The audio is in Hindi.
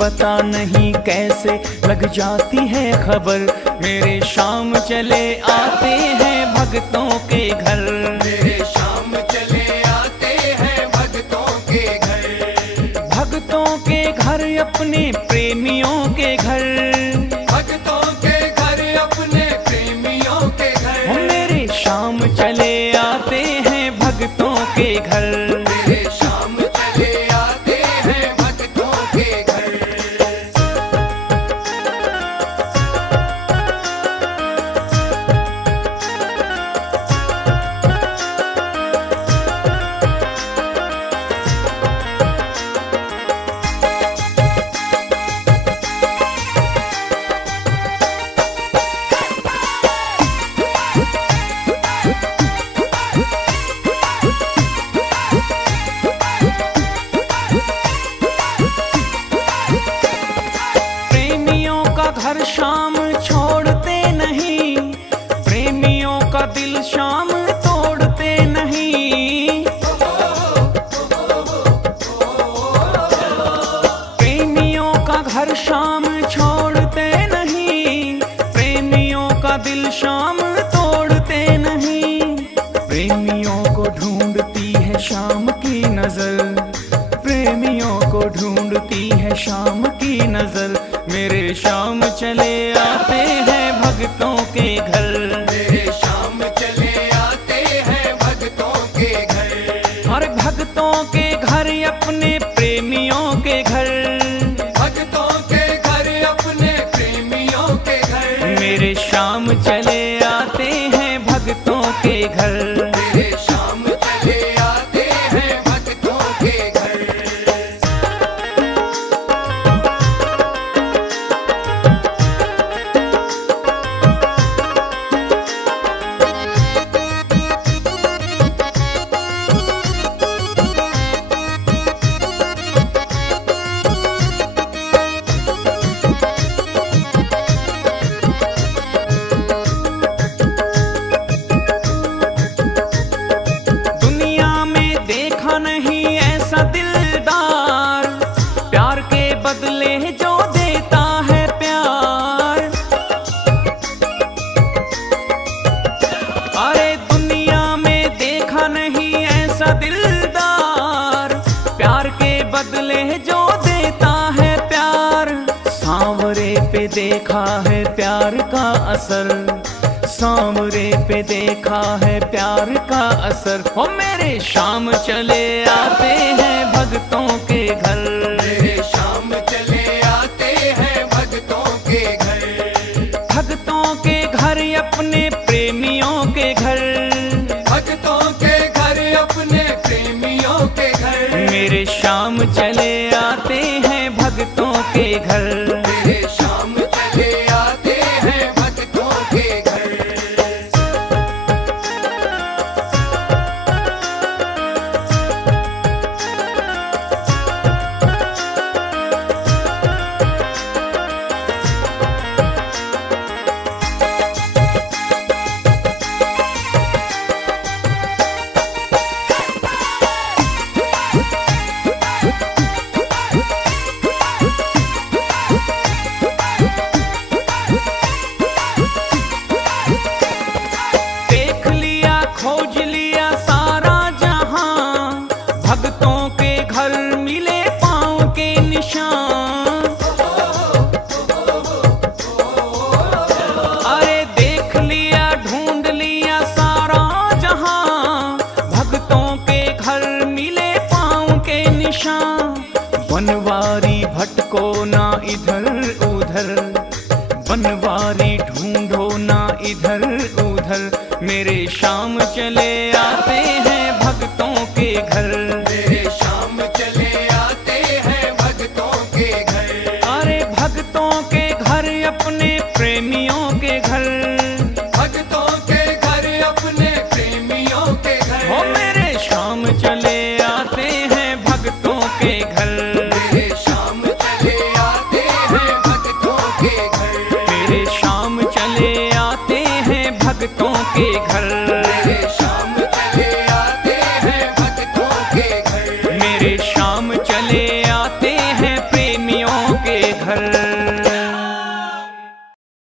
पता नहीं कैसे लग जाती है खबर। मेरे शाम चले आते हैं भक्तों के घर। मेरे शाम चले आते हैं भक्तों के घर। भक्तों के घर अपने प्रेमियों के घर। भक्तों के घर अपने प्रेमियों के घर। मेरे शाम चले आते हैं भक्तों के घर। मेरे शाम चले आते हैं भक्तों के घर। घर शाम छोड़ते नहीं, प्रेमियों का दिल शाम तोड़ते नहीं। प्रेमियों का घर शाम छोड़ते नहीं, प्रेमियों का दिल शाम तोड़ते नहीं। प्रेमियों को ढूंढती है शाम की नजर, प्रेमियों को ढूंढती है शाम की नजर। मेरे शाम चले आते हैं भक्तों के घर। मेरे शाम चले आते हैं भक्तों के घर। और भक्तों के घर अपने प्रेमियों के घर। भक्तों के घर अपने प्रेमियों के घर। मेरे शाम चले आते हैं भक्तों के घर। मेरे शाम चले आते हैं भक्तों के घर। बदले जो देता है प्यार। अरे दुनिया में देखा नहीं ऐसा दिलदार, प्यार के बदले जो देता है प्यार। सांवरे पे देखा है प्यार का असर, सांवरे पे देखा है प्यार का असर। ओ मेरे शाम चले आते हैं भक्तों के घर। मेरे शाम चले आते हैं भक्तों के घर। भक्तों के घर अपने प्रेमियों के घर। भक्तों के घर अपने प्रेमियों के घर। मेरे शाम चले आते हैं भक्तों के घर। मेरे शाम चले आते हैं भक्तों के घर। भक्तों के घर मिले पाँव के निशान। अरे देख लिया ढूंढ लिया सारा जहां, भक्तों के घर मिले पाँव के निशान। बनवारी भटको ना इधर उधर, बनवारी ढूंढो ना इधर उधर। मेरे शाम चले आते हैं भक्तों के घर। मेरे शाम चले आते हैं भक्तों के घर। अरे भक्तों के घर अपने प्रेमियों के घर। भक्तों के घर अपने प्रेमियों के घर। ओ मेरे शाम चले आते हैं भक्तों के घर। मेरे शाम चले आते हैं भक्तों के घर। मेरे शाम चले आते हैं भक्तों के घर।